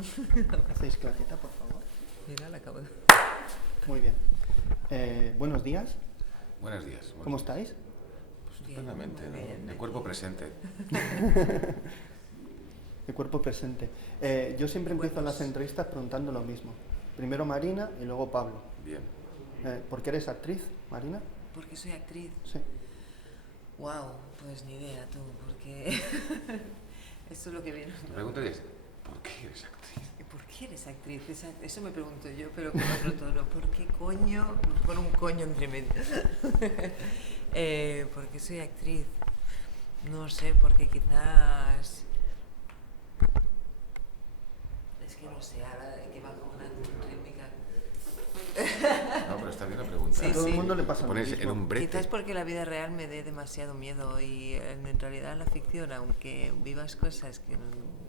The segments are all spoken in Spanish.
¿Hacéis claqueta, por favor? Mira, la acabo de... Muy bien. Buenos días. Buenos días. ¿Cómo Buenos días. estáis? Pues Bien, estupendamente, muy bien, de aquí. cuerpo presente. De cuerpo presente. Yo siempre empiezo las entrevistas preguntando lo mismo. Primero Marina y luego Pablo. Bien. ¿Por qué eres actriz, Marina? ¿Por qué soy actriz? Sí. Wow, pues ni idea tú, porque esto es lo que viene. La pregunta es, ¿por qué eres actriz? ¿Por qué eres actriz? Eso me pregunto yo, pero con otro tono. ¿Por qué coño? Con un coño entre medio. ¿Por qué soy actriz? No sé, porque quizás... Es que no sé, ahora que va con una rítmica. No, pero está bien la pregunta. Sí, A todo sí. el mundo le pasa Te lo pones mismo. en un brete. Quizás porque la vida real me dé demasiado miedo y en realidad en la ficción, aunque vivas cosas que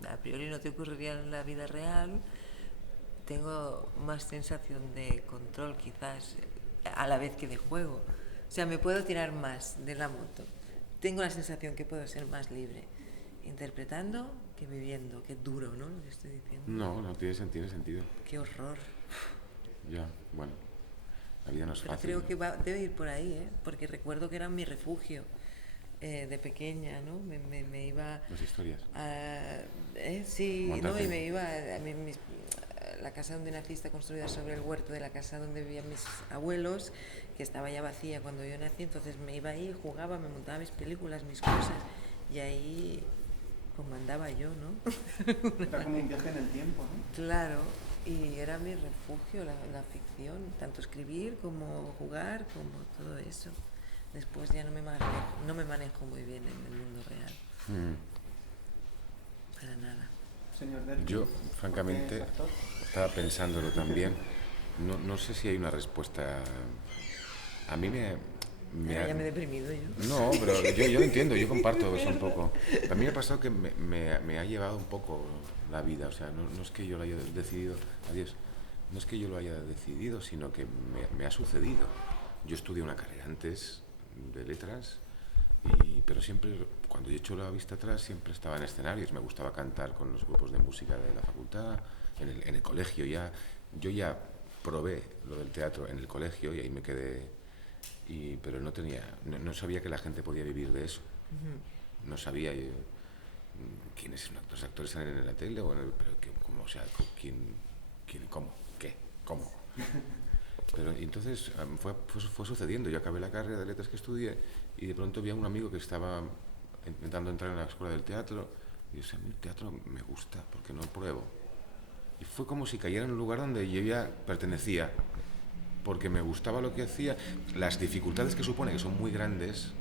a priori no te ocurrirían en la vida real, tengo más sensación de control quizás a la vez que de juego. O sea, me puedo tirar más de la moto. Tengo la sensación que puedo ser más libre interpretando que viviendo. Qué duro, ¿no? Lo que estoy diciendo. No, no tiene sentido. Qué horror. Ya, bueno. La vida no es Pero fácil. creo ¿no? que debe ir por ahí, ¿eh? Porque recuerdo que era mi refugio de pequeña, ¿no? Me iba Las historias. sí, Montarte. ¿no? Y me iba la casa donde nací está construida sobre el huerto de la casa donde vivían mis abuelos, que estaba ya vacía cuando yo nací, entonces me iba ahí, jugaba, me montaba mis películas, mis cosas, y ahí pues mandaba yo, ¿no? Era como un viaje en el tiempo, ¿no? Claro, y era mi refugio, la ficción, tanto escribir como jugar, como todo eso. Después ya no me manejo muy bien en el mundo real, Mm. para nada. Señor Derqui, Yo, ¿por qué francamente, es actor? estaba pensándolo también. No sé si hay una respuesta. A mí Ahora ya me he deprimido yo. No, pero yo lo entiendo, yo comparto eso un poco. A mí me ha pasado que me ha llevado un poco la vida, o sea, no es que yo lo haya decidido, adiós, no es que yo lo haya decidido, sino que me ha sucedido. Yo estudié una carrera antes de letras, pero siempre, cuando yo he hecho la vista atrás, siempre estaba en escenarios, me gustaba cantar con los grupos de música de la facultad, en el colegio ya, yo ya probé lo del teatro en el colegio y ahí me quedé pero no sabía que la gente podía vivir de eso. No sabía quiénes son los actores salen en la tele o cómo, o sea, quién, cómo, qué, cómo. Pero entonces fue sucediendo. Yo acabé la carrera de letras que estudié y de pronto vi a un amigo que estaba intentando entrar en la escuela del teatro y yo decía, a mí el teatro me gusta, porque no pruebo. Y fue como si cayera en un lugar donde yo ya pertenecía, porque me gustaba lo que hacía, las dificultades que supone, que son muy grandes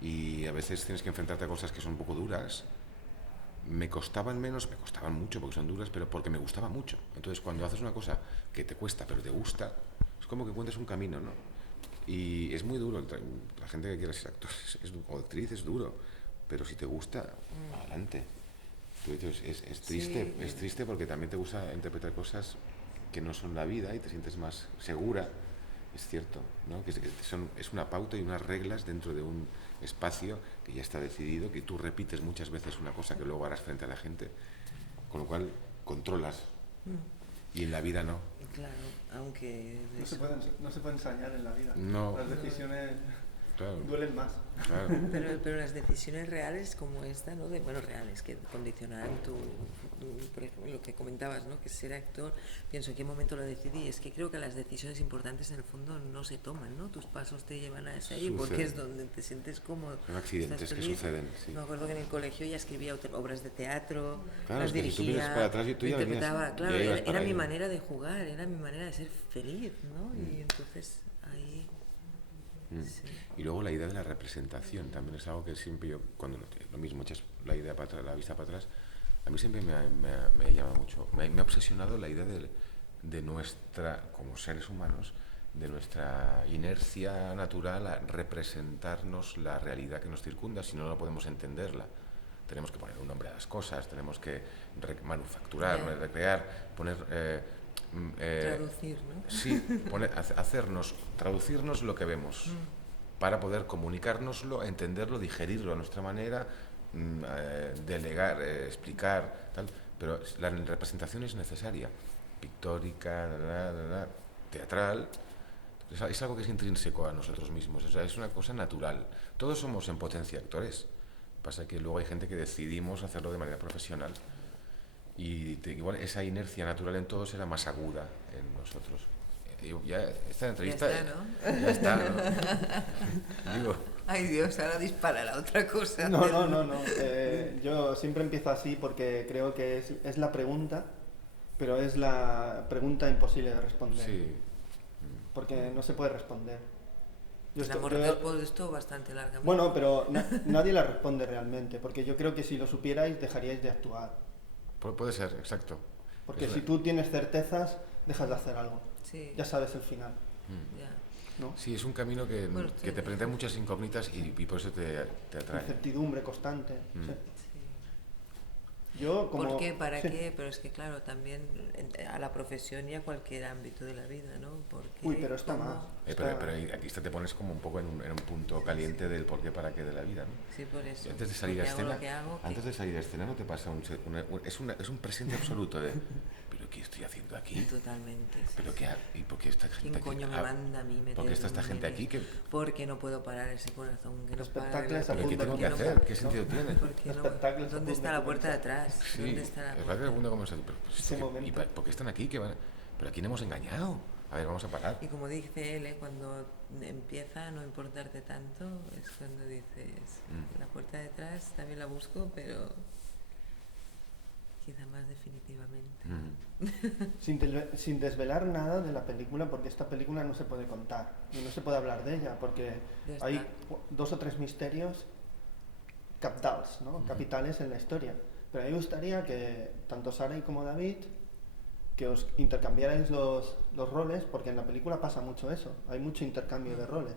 y a veces tienes que enfrentarte a cosas que son un poco duras, me costaban menos, me costaban mucho porque son duras, pero porque me gustaba mucho. Entonces cuando haces una cosa que te cuesta pero te gusta, es como que encuentras un camino, ¿no? Y es muy duro, la gente que quiere ser actor o actriz es duro, pero si te gusta, adelante. Es triste, Sí. es triste porque también te gusta interpretar cosas que no son la vida y te sientes más segura, es cierto, ¿no? Es una pauta y unas reglas dentro de un espacio que ya está decidido, que tú repites muchas veces una cosa que luego harás frente a la gente, con lo cual controlas y en la vida no. Claro, aunque... No se puede ensayar en la vida. No. Las decisiones Claro, duelen más. claro. Pero las decisiones reales como esta, ¿no? Reales, que condicionarán por ejemplo, lo que comentabas, ¿no? Que ser actor, pienso en qué momento lo decidí. Es que creo que las decisiones importantes en el fondo no se toman, ¿no? Tus pasos te llevan a ese ahí porque es donde te sientes cómodo. Son accidentes que suceden, sí. Me acuerdo que en el colegio ya escribía obras de teatro, Claro, las es que si tú dirigía, miras para atrás y tú ya venías, interpretaba. Claro, ya ibas era para mi ahí. manera de jugar, era mi manera de ser feliz, ¿no? Y entonces ahí... Sí. Y luego la idea de la representación también es algo que siempre yo, cuando lo mismo echas la idea para atrás, la vista para atrás, a mí siempre me ha llamado mucho, me ha obsesionado la idea de nuestra, como seres humanos, de nuestra inercia natural a representarnos la realidad que nos circunda, si no, no podemos entenderla. Tenemos que poner un nombre a las cosas, tenemos que manufacturar, recrear, poner... traducir, ¿no? Sí, traducirnos lo que vemos para poder comunicárnoslo, entenderlo, digerirlo a nuestra manera, delegar, explicar, tal. pero la representación es necesaria, pictórica, teatral, es algo que es intrínseco a nosotros mismos, o sea, es una cosa natural. Todos somos en potencia actores, pasa que luego hay gente que decidimos hacerlo de manera profesional y igual esa inercia natural en todos era más aguda en nosotros. Ya esta entrevista Ya ya está, está, ¿no? ¿no? Digo, Ay Dios, ahora dispara la otra cosa. No. Yo siempre empiezo así porque creo que es la pregunta, pero es la pregunta imposible de responder. sí, Porque no se puede responder. Hemos respondido esto bastante largamente. Bueno, pero nadie la responde realmente, porque yo creo que si lo supierais dejaríais de actuar. puede ser, exacto. Porque Es si tú tienes certezas, dejas de hacer algo. Sí, Ya sabes el final, ya. ¿no? Sí, es un camino que, Bueno, que te presenta muchas incógnitas y por eso te atrae. Incertidumbre constante. Mm. Sí. Sí. Yo como... ¿Por qué? ¿Para sí. qué? Pero es que claro, también a la profesión y a cualquier ámbito de la vida, ¿no? ¿Por qué? Uy, pero está ¿Cómo? más. Pero aquí te pones como un poco en un punto caliente del por qué, para qué de la vida, ¿no? Sí, por eso. Y antes de salir a Porque hago escena, lo que hago, ¿qué? antes de salir a escena no te pasa es un presente absoluto de, pero ¿qué estoy haciendo aquí? Totalmente. Sí, ¿Pero sí. qué ¿Y por qué esta gente ¿Quién aquí? coño me manda a mí meter ¿Por qué está esta un gente nene? aquí? Porque no puedo parar ese corazón que El no para. espectáculo es a ¿Pero qué punto tengo de que comenzar, hacer? ¿Qué ¿no? sentido tiene? ¿Por qué El no? espectáculo es a ¿Dónde punto está de la puerta de comenzar. atrás? Sí, ¿Dónde está la es verdad que alguna conversación, Ese momento. ¿por qué están aquí? ¿Pero a quién hemos engañado? A ver, vamos a parar. Y como dice él, cuando empieza a no importarte tanto, es cuando dices, la puerta de atrás también la busco, pero quizá más definitivamente. Sin desvelar nada de la película, porque esta película no se puede contar y no se puede hablar de ella, porque Ya está. hay 2 o 3 misterios capitals, ¿no? Capitales en la historia. Pero a mí me gustaría que tanto Sara como David, que os intercambiarais los roles, porque en la película pasa mucho eso, hay mucho intercambio de roles.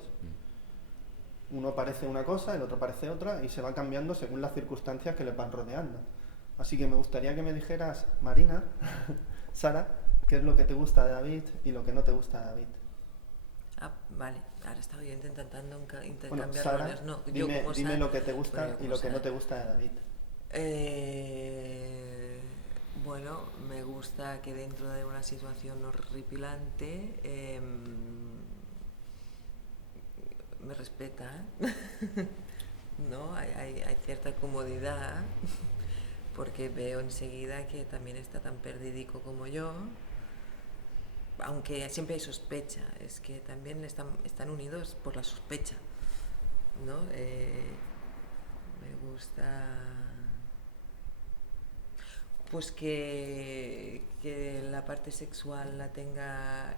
Uno parece una cosa, el otro parece otra, y se va cambiando según las circunstancias que les van rodeando. Así que me gustaría que me dijeras, Marina, Sara, qué es lo que te gusta de David y lo que no te gusta de David. Ah, vale. Ahora estaba yo intentando Bueno, intercambiar Sara, roles. No, yo dime, como dime Sara, lo que te gusta bueno, y como lo que no Sara. te gusta de David. Bueno, me gusta que dentro de una situación horripilante me respeta, ¿no? Hay cierta comodidad porque veo enseguida que también está tan perdidico como yo, aunque siempre hay sospecha, es que también están unidos por la sospecha, ¿no? Me gusta pues que la parte sexual la tenga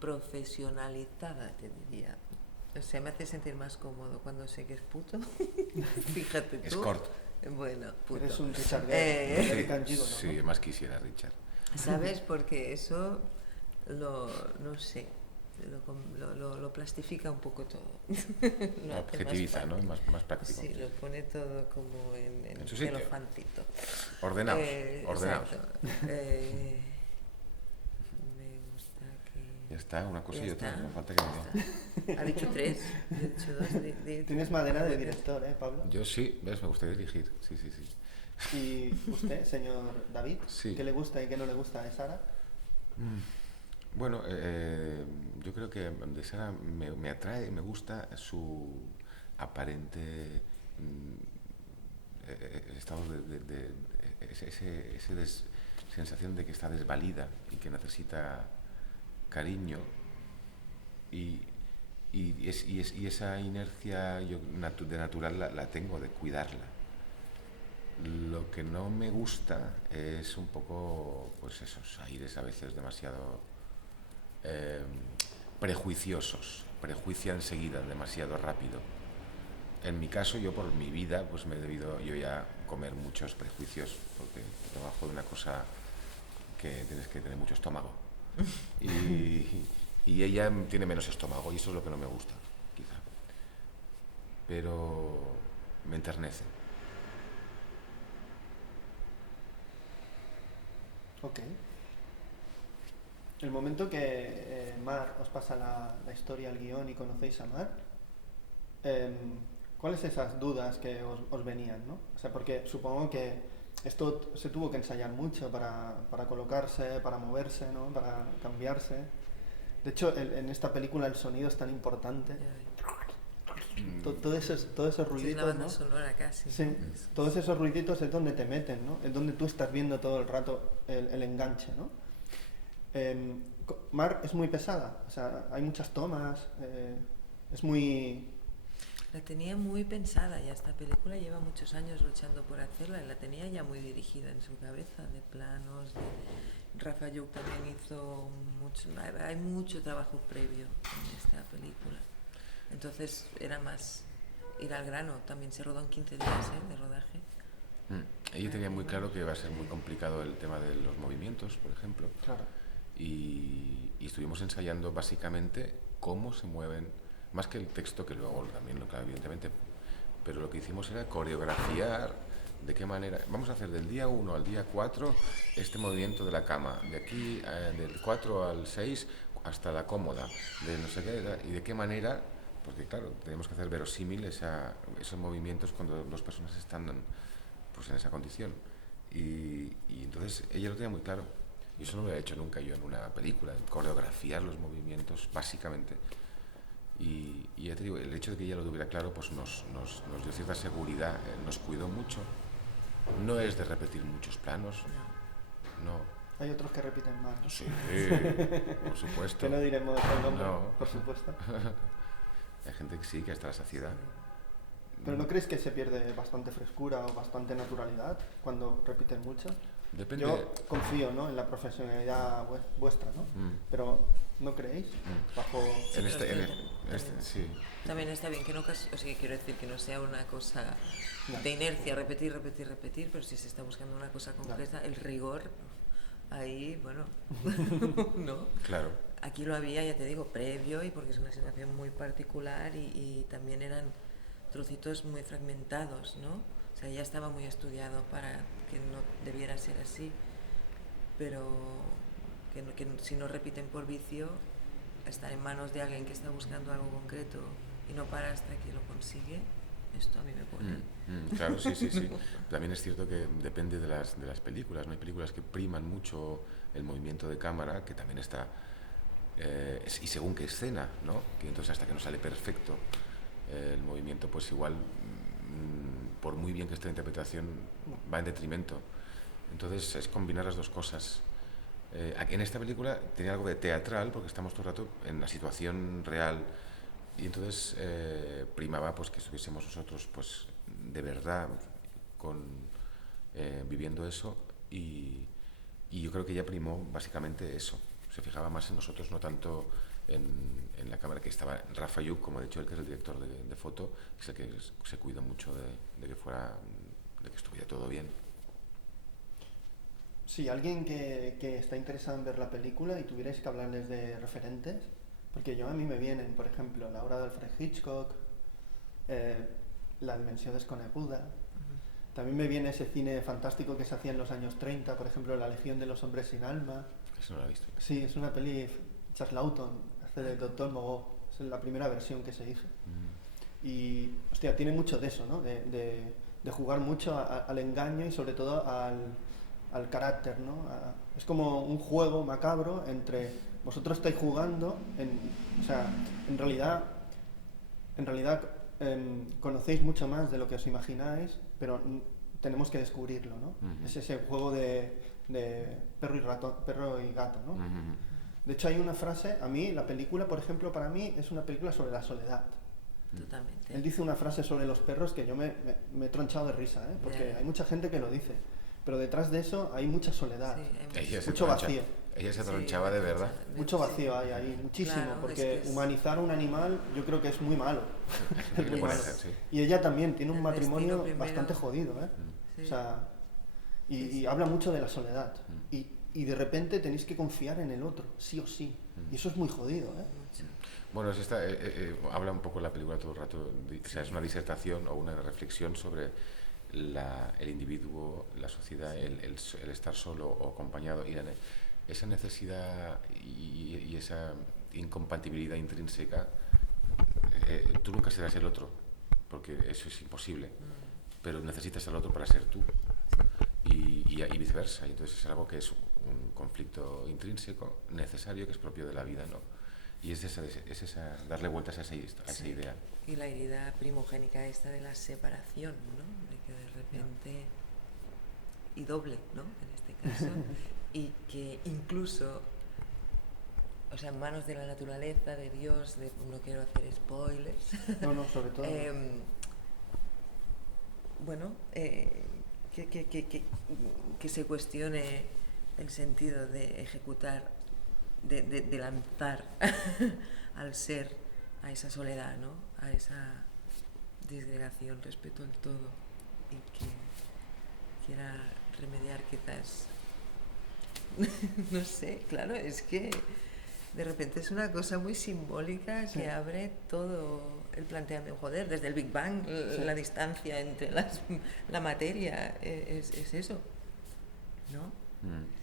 profesionalizada, te diría. O sea, me hace sentir más cómodo cuando sé que es puto. Fíjate tú. Escort. Bueno, puto. Eres un Richard Eh, American Gigolo, ¿no? Sí, más quisiera, Richard. ¿Sabes? Porque eso no sé, lo plastifica un poco todo. Lo hace Objetiviza, ¿no? más Más práctico. Sí, lo pone todo como en su sitio. celofancito. Ordenados. Ordenados. Exacto. Me gusta que... Ya está, una cosa Ya y otra. está. No falta que me diga. Ha dicho 3, yo he dicho 2. Tienes madera de director, ¿eh, Pablo? Yo sí, ves, me gustaría dirigir. Sí. ¿Y usted, señor David? Sí. ¿Qué le gusta y qué no le gusta de Sara? Bueno, yo creo que de Sara me atrae, me gusta su aparente estado ese sensación de que está desvalida y que necesita cariño y esa inercia yo de natural la tengo de cuidarla. Lo que no me gusta es un poco pues esos aires a veces demasiado prejuiciosos, prejuicia enseguida, demasiado rápido. En mi caso, yo por mi vida, pues me he debido yo ya comer muchos prejuicios, porque trabajo de una cosa que tienes que tener mucho estómago. Y ella tiene menos estómago, y eso es lo que no me gusta, quizá. Pero me enternece. Ok. El momento que Mar os pasa la historia, el guión y conocéis a Mar, ¿cuáles esas dudas que os venían, ¿no? O sea, porque supongo que esto se tuvo que ensayar mucho para colocarse, para moverse, ¿no? Para cambiarse. De hecho, en esta película el sonido es tan importante. Todos esos Sí, es la ruiditos, banda ¿no? sonora casi. Sí, todos esos ruiditos es donde te meten, ¿no? Es donde tú estás viendo todo el rato el enganche, ¿no? Mar es muy pesada, o sea, hay muchas tomas, es muy... La tenía muy pensada ya, esta película lleva muchos años luchando por hacerla, y la tenía ya muy dirigida en su cabeza, de planos, Rafa Lluch también hizo mucho, hay mucho trabajo previo en esta película, entonces era más ir al grano, también se rodó en 15 días de rodaje. Ella tenía muy claro que iba a ser muy complicado el tema de los movimientos, por ejemplo, Claro. y estuvimos ensayando básicamente cómo se mueven, más que el texto, que luego también, claro, evidentemente, pero lo que hicimos era coreografiar de qué manera, vamos a hacer del día 1 al día 4 este movimiento de la cama, de aquí del 4 al 6 hasta la cómoda, de no sé qué, y de qué manera, porque claro, tenemos que hacer verosímil esos movimientos cuando las personas están pues en esa condición, y entonces ella lo tenía muy claro, y eso no lo había hecho nunca yo en una película, coreografiar los movimientos básicamente. Y ya te digo, el hecho de que ella lo tuviera claro pues nos dio cierta seguridad, nos cuidó mucho. No es de repetir muchos planos, no. Hay otros que repiten más, ¿no? Sí, por supuesto. Que no diremos el nombre, No. por supuesto. Hay gente que sí, que hasta la saciedad. ¿Pero no crees que se pierde bastante frescura o bastante naturalidad cuando repiten mucho? Depende. Yo confío, ¿no?, en la profesionalidad vuestra, ¿no? Pero ¿no creéis? Bajo... Sí. También está bien que no, o sea, quiero decir que no sea una cosa No. de inercia, repetir, pero si se está buscando una cosa concreta, el rigor, ahí, bueno, ¿no? Claro. Aquí lo había, ya te digo, previo, y porque es una situación muy particular, y también eran trocitos muy fragmentados, ¿no? O sea, ya estaba muy estudiado para que no debiera ser así, pero que si no repiten por vicio, estar en manos de alguien que está buscando algo concreto y no para hasta que lo consigue, esto a mí me pone. Claro, sí. También es cierto que depende de las películas, ¿no? Hay películas que priman mucho el movimiento de cámara, que también está, y según qué escena, ¿no? Que entonces hasta que no sale perfecto el movimiento, pues igual, por muy bien que esté la interpretación, va en detrimento. Entonces es combinar las dos cosas. En esta película tenía algo de teatral, porque estamos todo el rato en la situación real, y entonces primaba pues que estuviésemos nosotros pues de verdad viviendo eso, y yo creo que ella primó básicamente eso, se fijaba más en nosotros, no tanto en la cámara, que estaba Rafa Lluch, como ha dicho él, que es el director de foto, que es el que se cuida mucho de que estuviera todo bien. Sí, alguien que está interesado en ver la película y tuvierais que hablarles de referentes, porque a mí me vienen, por ejemplo, la obra de Alfred Hitchcock, La dimensión desconeguda, también me viene ese cine fantástico que se hacía en los años 30, por ejemplo, La legión de los hombres sin alma. Eso no lo he visto. Sí, es una peli, Charles Lawton hace de Dr. Moreau, es la primera versión que se hizo. Y, hostia, tiene mucho de eso, ¿no? De jugar mucho al engaño y sobre todo al carácter, ¿no? Es como un juego macabro entre vosotros estáis jugando, o sea, en realidad conocéis mucho más de lo que os imagináis, pero tenemos que descubrirlo, ¿no? Es ese juego de perro y gato, ¿no? De hecho, hay una frase, a mí, la película, por ejemplo, para mí es una película sobre la soledad. Totalmente. Él dice una frase sobre los perros que yo me he tronchado de risa, ¿eh? Porque hay mucha gente que lo dice, pero detrás de eso hay mucha soledad, mucho vacío. Ella se tronchaba de verdad. Mucho vacío hay ahí, muchísimo, Claro, porque es humanizar a un animal yo creo que es muy malo. Es muy malo. Sí. Y ella también tiene un El matrimonio destino primero. bastante jodido, ¿eh? Sí. O sea, y habla mucho de la soledad. Y de repente tenéis que confiar en el otro, sí o sí. Y eso es muy jodido, ¿eh? Mucho. Bueno, habla un poco la película todo el rato, o sea, es una disertación o una reflexión sobre el individuo, la sociedad, el estar solo o acompañado, y esa necesidad y esa incompatibilidad intrínseca. Tú nunca serás el otro, porque eso es imposible, pero necesitas al otro para ser tú, y viceversa, y entonces es algo que es un conflicto intrínseco, necesario, que es propio de la vida, ¿no? Y es esa darle vueltas a esa idea. Y la herida primogénica esta de la separación, ¿no? De que de repente, y doble, ¿no? En este caso, y que incluso, o sea, en manos de la naturaleza, de Dios, no quiero hacer spoilers. No, sobre todo. Bueno, que se cuestione el sentido de ejecutar, de lanzar al ser a esa soledad, ¿no? A esa disgregación respecto al todo, y que quiera remediar quizás no sé, claro, es que de repente es una cosa muy simbólica que abre todo el planteamiento, joder, desde el Big Bang, la distancia entre la materia, es eso, ¿no?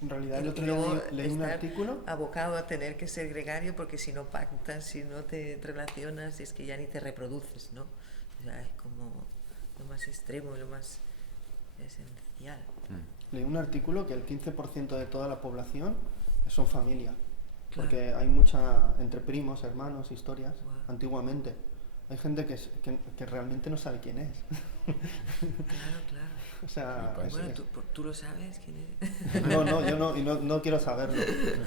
En realidad el otro Y luego día leí un artículo. Abocado a tener que ser gregario, porque si no pactas, si no te relacionas, es que ya ni te reproduces, ¿no? O sea, es como lo más extremo, lo más esencial. Leí un artículo que el 15% de toda la población son familia. Claro. Porque hay mucha, entre primos, hermanos, historias, antiguamente. Hay gente que realmente no sabe quién es. Claro. O sea, Bueno, ¿tú lo sabes quién es? No, yo no, y no quiero saberlo.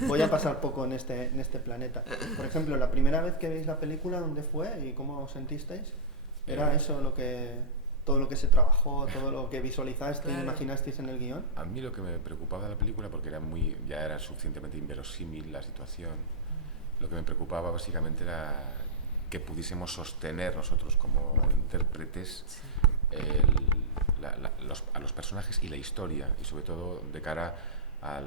Voy a pasar poco en este planeta. Por ejemplo, la primera vez que veis la película, ¿dónde fue y cómo os sentisteis? ¿Era eso todo lo que se trabajó, todo lo que visualizasteis, imaginasteis en el guión? A mí lo que me preocupaba de la película, porque ya era suficientemente inverosímil la situación, lo que me preocupaba básicamente era que pudiésemos sostener nosotros como intérpretes a los personajes y la historia, y sobre todo de cara a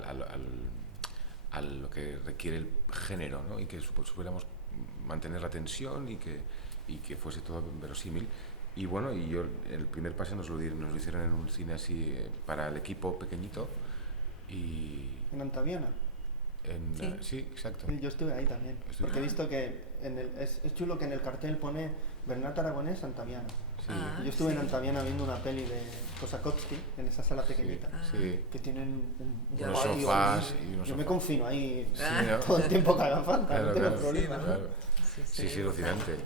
lo que requiere el género, ¿no? Y que supiéramos mantener la tensión y que fuese todo verosímil. Y bueno, el primer pase nos lo hicieron en un cine así para el equipo pequeñito. ¿En Antaviana? Sí, exacto. Yo estuve ahí también, porque he visto que es chulo que en el cartel pone Bernat Aragonés Antaviana. Sí. Yo estuve en Antaviana viendo una peli de Kosakovsky en esa sala pequeñita, que tienen unos sofás y unos Yo me confino ahí ¿no? todo el tiempo que haga falta, no tengo problema. Claro. Sí, alucinante.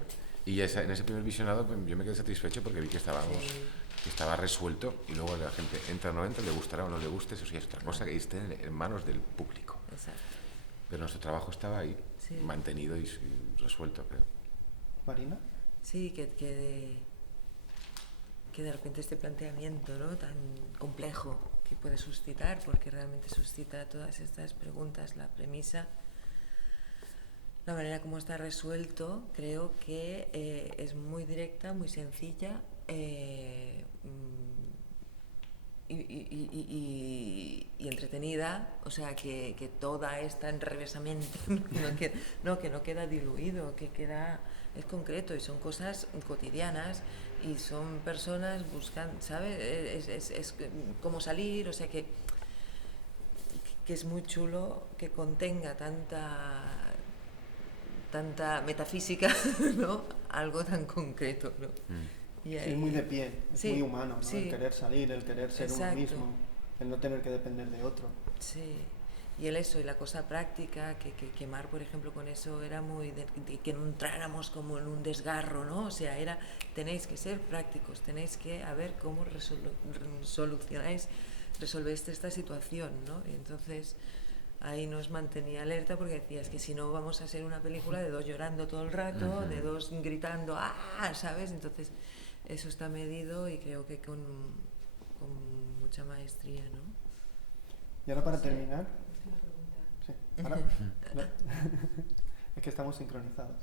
Y en ese primer visionado pues, yo me quedé satisfecho porque vi que estaba resuelto, y luego la gente entra o no entra, le gustará o no le guste, eso sí es otra cosa, que esté en manos del público. Exacto. Pero nuestro trabajo estaba ahí, mantenido y resuelto, creo. ¿Marina? Sí, que de repente este planteamiento, ¿no?, tan complejo que puede suscitar, porque realmente suscita todas estas preguntas, la premisa, la manera como está resuelto, creo que es muy directa, muy sencilla, y entretenida, o sea, que toda esta enrevesamiento que no queda diluido, es concreto, y son cosas cotidianas, y son personas buscando, ¿sabes? Es como salir, o sea, que es muy chulo que contenga tanta metafísica, ¿no?, algo tan concreto, ¿no? Sí, muy de pie, es muy humano, ¿no? Sí. El querer salir, el querer ser uno mismo, el no tener que depender de otro. Sí, y y la cosa práctica, que Mar, por ejemplo, con eso era muy de que no entráramos como en un desgarro, ¿no? O sea, tenéis que ser prácticos, tenéis que ver cómo resolvéis esta situación, ¿no? Y entonces ahí nos mantenía alerta, porque decías que si no vamos a ser una película de dos llorando todo el rato, de dos gritando, ¡ah!, ¿sabes? Entonces eso está medido, y creo que con mucha maestría, ¿no? Y ahora para terminar... Sí, ahora... Es que estamos sincronizados.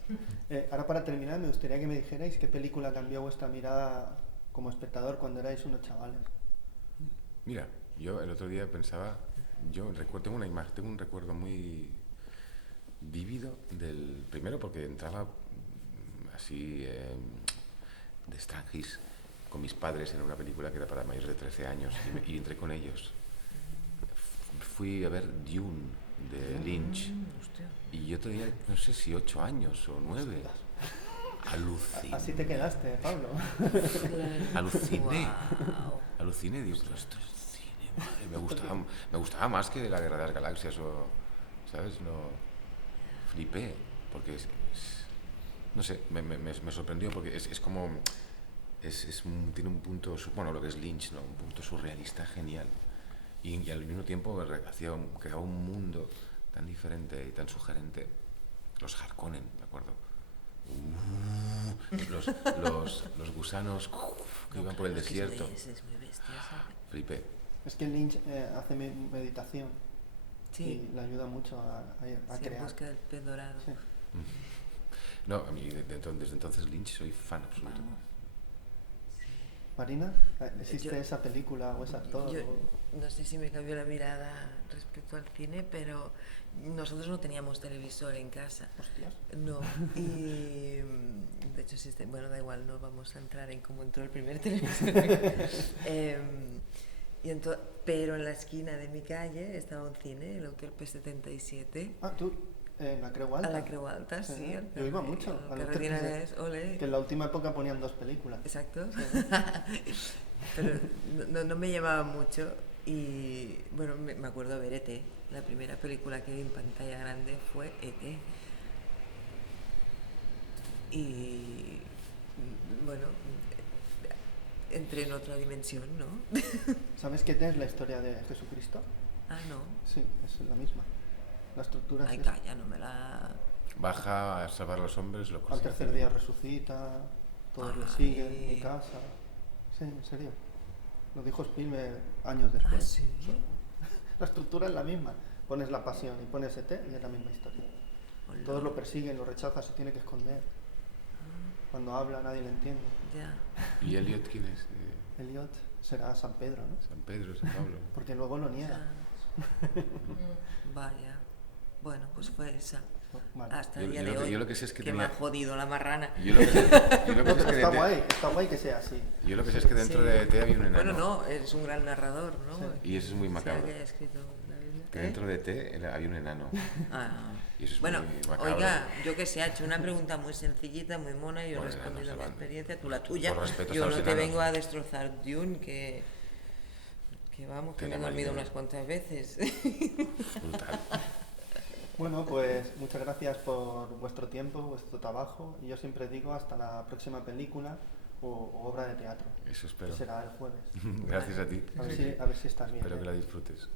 Ahora para terminar me gustaría que me dijerais qué película cambió vuestra mirada como espectador cuando erais unos chavales. Mira, yo el otro día pensaba, tengo una imagen, tengo un recuerdo muy vívido del primero, porque entraba así de extranjis con mis padres en una película que era para mayores de 13 años, y entré con ellos. Fui a ver Dune de Lynch, y yo tenía, no sé si 8 años o 9. Aluciné. Así te quedaste, Pablo. Aluciné. Guau. Aluciné y digo, pero esto es cine, madre. Me gustaba más que La Guerra de las Galaxias o, ¿sabes? No, flipé, porque no sé, me sorprendió porque es como, tiene un punto, bueno, lo que es Lynch, ¿no? Un punto surrealista genial. Y al mismo tiempo creaba un mundo tan diferente y tan sugerente. Los Harkonnen, ¿de acuerdo? Los gusanos que iban por el desierto. Es muy bestia, ¿sabes? Flipé. Es que Lynch hace meditación Sí, y le ayuda mucho a sí, en crear. busca del pez dorado. Sí. No, a mí desde entonces Lynch soy fan absoluto. Vamos. Marina, ¿existe Yo- esa película o ese actor? Yo o- no sé si me cambió la mirada respecto al cine, pero nosotros no teníamos televisor en casa. Hostias. No, y de hecho existe, bueno, da igual, no vamos a entrar en cómo entró el primer televisor. Pero en la esquina de mi calle estaba un cine, el Hotel P77. Ah, tú, en la Creu Alta. A la Creu Alta, sí. al Yo iba carrer- mucho. al al carrer Hotel Dinarés, ole. Que en la última época ponían 2 películas. Exacto. Pero no me llamaba mucho y bueno, me acuerdo ver E.T. La primera película que vi en pantalla grande fue E.T. Y bueno, entré en otra dimensión, ¿no? ¿Sabes qué es la historia de Jesucristo? Ah, no. Sí, es la misma. La estructura Ay, es esa. calla, no me la... Baja a salvar a los hombres, lo Al consigue. tercer día resucita, todos le Ay. siguen en casa. Sí, en serio. Lo dijo Spielberg años Ah, después. sí. La estructura es la misma. Pones la pasión y pones ET y es la misma historia. Hola. Todos lo persiguen, lo rechazan, se tiene que esconder. Cuando habla nadie le entiende. Ya. ¿Y Elliot quién es? Elliot será San Pedro, ¿no? San Pedro, San Pablo. Porque luego lo niega. Vaya. Bueno, pues fue esa. Vale. Hasta Yo- el día yo de lo que- hoy. yo lo que sé es que me tenía- ha jodido la marrana. Yo lo que sé, yo lo que sé es que Está de- guay que sea así. yo lo que sé es que dentro Sí. de ET había un enano. Bueno, no, eres un gran narrador, ¿no? Sí. Y eso es muy Sea macabro. que haya escrito la Biblia. Que ¿Eh? dentro de ET había un enano. Ah. Y eso es Bueno, muy macabro. oiga, yo que sé, ha hecho una pregunta muy sencillita, muy mona, yo he Bueno, respondido no, mi salvando. experiencia, tú la tuya. Por respeto Yo a no los te enanos. vengo a destrozar Dune, que vamos, que me he Tiene dormido mal unas cuantas veces. Brutal. Bueno, pues muchas gracias por vuestro tiempo, vuestro trabajo. Y yo siempre digo hasta la próxima película o obra de teatro. Eso Que espero. será el jueves. Gracias a ti. A ver si estás bien. Espero ¿eh? que la disfrutes.